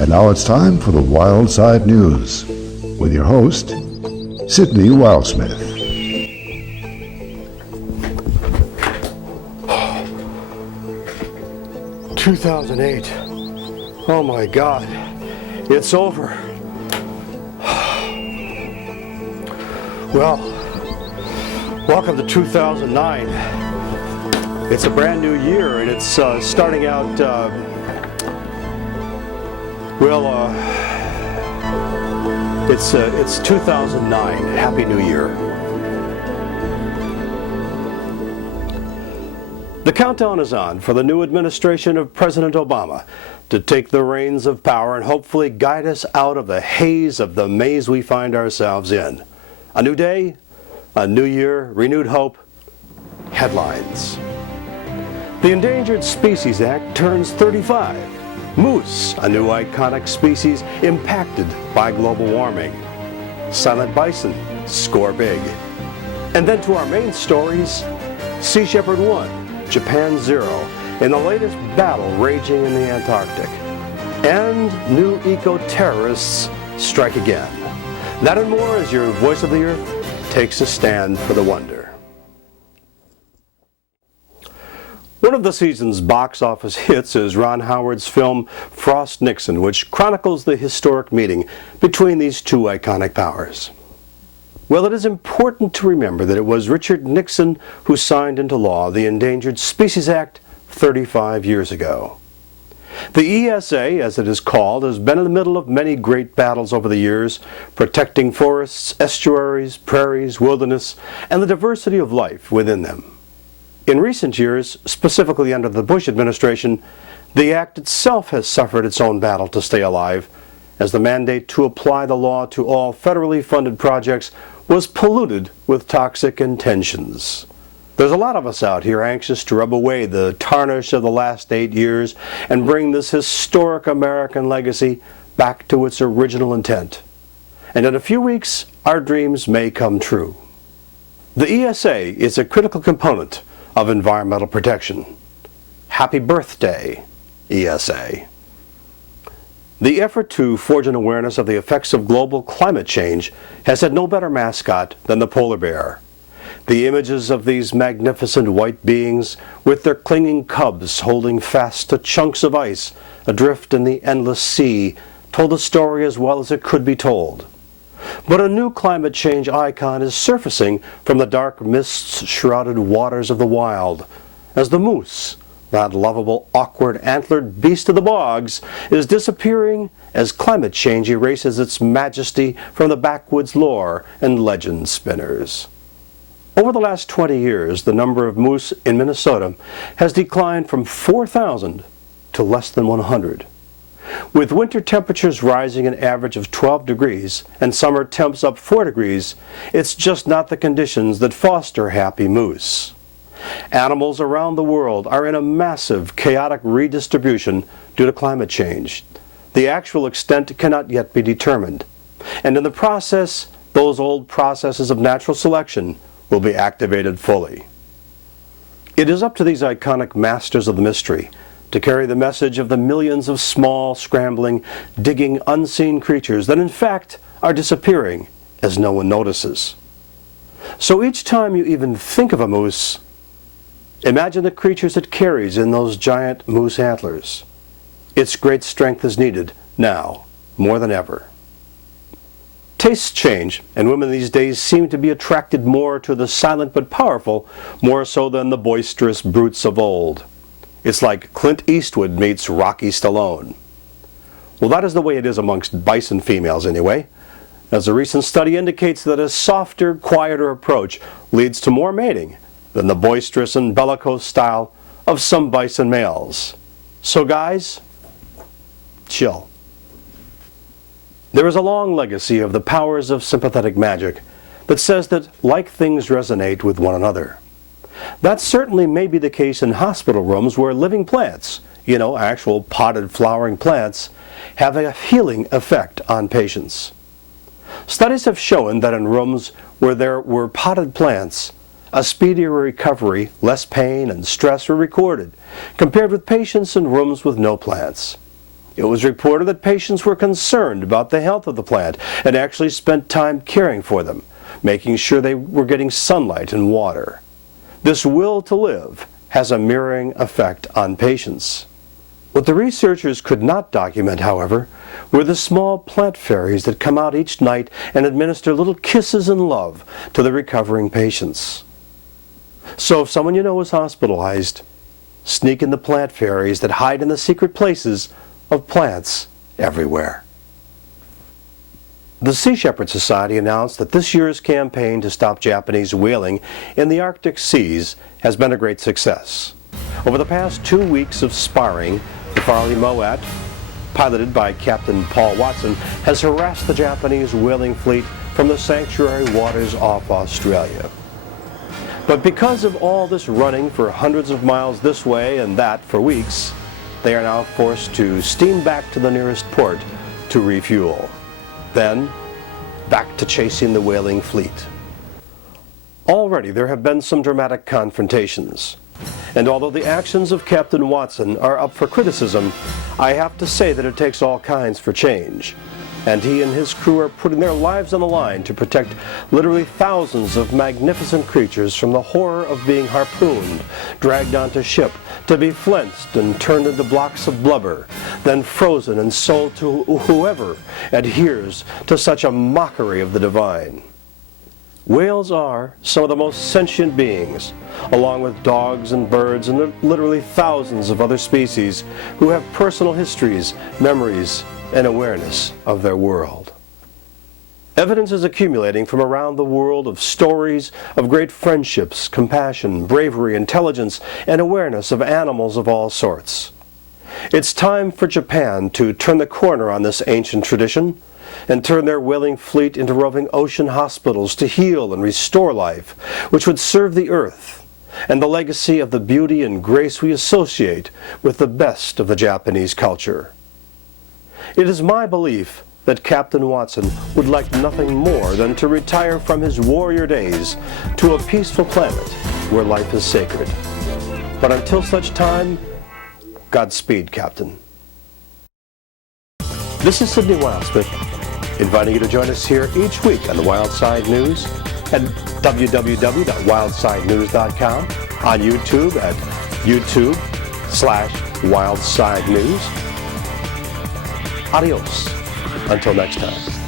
And now it's time for the Wild Side News with your host, Sidney Wildesmith. 2008. Oh my God, it's over. Well, welcome to 2009. It's a brand new year, and it's starting out, it's 2009. Happy New Year. The countdown is on for the new administration of President Obama to take the reins of power and hopefully guide us out of the haze of the maze we find ourselves in. A new day, a new year, renewed hope, headlines. The Endangered Species Act turns 35. Moose, a new iconic species impacted by global warming. Silent bison score big. And then to our main stories, Sea Shepherd 1, Japan 0, in the latest battle raging in the Antarctic. And new eco-terrorists strike again. That and more as your voice of the earth takes a stand for the wonder. One of the season's box office hits is Ron Howard's film Frost Nixon, which chronicles the historic meeting between these two iconic powers. Well, it is important to remember that it was Richard Nixon who signed into law the Endangered Species Act 35 years ago. The ESA, as it is called, has been in the middle of many great battles over the years, protecting forests, estuaries, prairies, wilderness, and the diversity of life within them. In recent years, specifically under the Bush administration, the Act itself has suffered its own battle to stay alive, as the mandate to apply the law to all federally funded projects was polluted with toxic intentions. There's a lot of us out here anxious to rub away the tarnish of the last 8 years and bring this historic American legacy back to its original intent. And in a few weeks, our dreams may come true. The ESA is a critical component of environmental protection. Happy birthday, ESA. The effort to forge an awareness of the effects of global climate change has had no better mascot than the polar bear. The images of these magnificent white beings with their clinging cubs holding fast to chunks of ice adrift in the endless sea told the story as well as it could be told. But a new climate change icon is surfacing from the dark mist-shrouded waters of the wild, as the moose, that lovable, awkward, antlered beast of the bogs, is disappearing as climate change erases its majesty from the backwoods lore and legend spinners. Over the last 20 years, the number of moose in Minnesota has declined from 4,000 to less than 100. With winter temperatures rising an average of 12 degrees and summer temps up 4 degrees, it's just not the conditions that foster happy moose. Animals around the world are in a massive, chaotic redistribution due to climate change. The actual extent cannot yet be determined. And in the process, those old processes of natural selection will be activated fully. It is up to these iconic masters of the mystery to carry the message of the millions of small, scrambling, digging, unseen creatures that in fact are disappearing as no one notices. So each time you even think of a moose, imagine the creatures it carries in those giant moose antlers. Its great strength is needed now, more than ever. Tastes change, and women these days seem to be attracted more to the silent but powerful, more so than the boisterous brutes of old. It's like Clint Eastwood meets Rocky Stallone. Well, that is the way it is amongst bison females anyway, as a recent study indicates that a softer, quieter approach leads to more mating than the boisterous and bellicose style of some bison males. So guys, chill. There is a long legacy of the powers of sympathetic magic that says that like things resonate with one another. That certainly may be the case in hospital rooms where living plants, actual potted flowering plants, have a healing effect on patients. Studies have shown that in rooms where there were potted plants, A speedier recovery, less pain and stress were recorded, compared with patients in rooms with no plants. It was reported that patients were concerned about the health of the plant and actually spent time caring for them, making sure they were getting sunlight and water. This will to live has a mirroring effect on patients. What the researchers could not document, however, were the small plant fairies that come out each night and administer little kisses and love to the recovering patients. So if someone you know is hospitalized, sneak in the plant fairies that hide in the secret places of plants everywhere. The Sea Shepherd Society announced that this year's campaign to stop Japanese whaling in the Arctic seas has been a great success. Over the past 2 weeks of sparring, the Farley Moet, piloted by Captain Paul Watson, has harassed the Japanese whaling fleet from the sanctuary waters off Australia. But because of all this running for hundreds of miles this way and that for weeks, they are now forced to steam back to the nearest port to refuel. Then, back to chasing the whaling fleet. Already there have been some dramatic confrontations. And although the actions of Captain Watson are up for criticism, I have to say that it takes all kinds for change. And he and his crew are putting their lives on the line to protect literally thousands of magnificent creatures from the horror of being harpooned, dragged onto ship, to be flensed and turned into blocks of blubber, then frozen and sold to whoever adheres to such a mockery of the divine. Whales are some of the most sentient beings, along with dogs and birds and literally thousands of other species who have personal histories, memories, and awareness of their world. Evidence is accumulating from around the world of stories of great friendships, compassion, bravery, intelligence, and awareness of animals of all sorts. It's time for Japan to turn the corner on this ancient tradition and turn their whaling fleet into roving ocean hospitals to heal and restore life, which would serve the earth and the legacy of the beauty and grace we associate with the best of the Japanese culture. It is my belief that Captain Watson would like nothing more than to retire from his warrior days to a peaceful planet where life is sacred. But until such time, Godspeed, Captain. This is Sidney Wildesmith, inviting you to join us here each week on the Wildside News at www.WildSideNews.com, on YouTube at YouTube/WildSideNews. Adios. Until next time.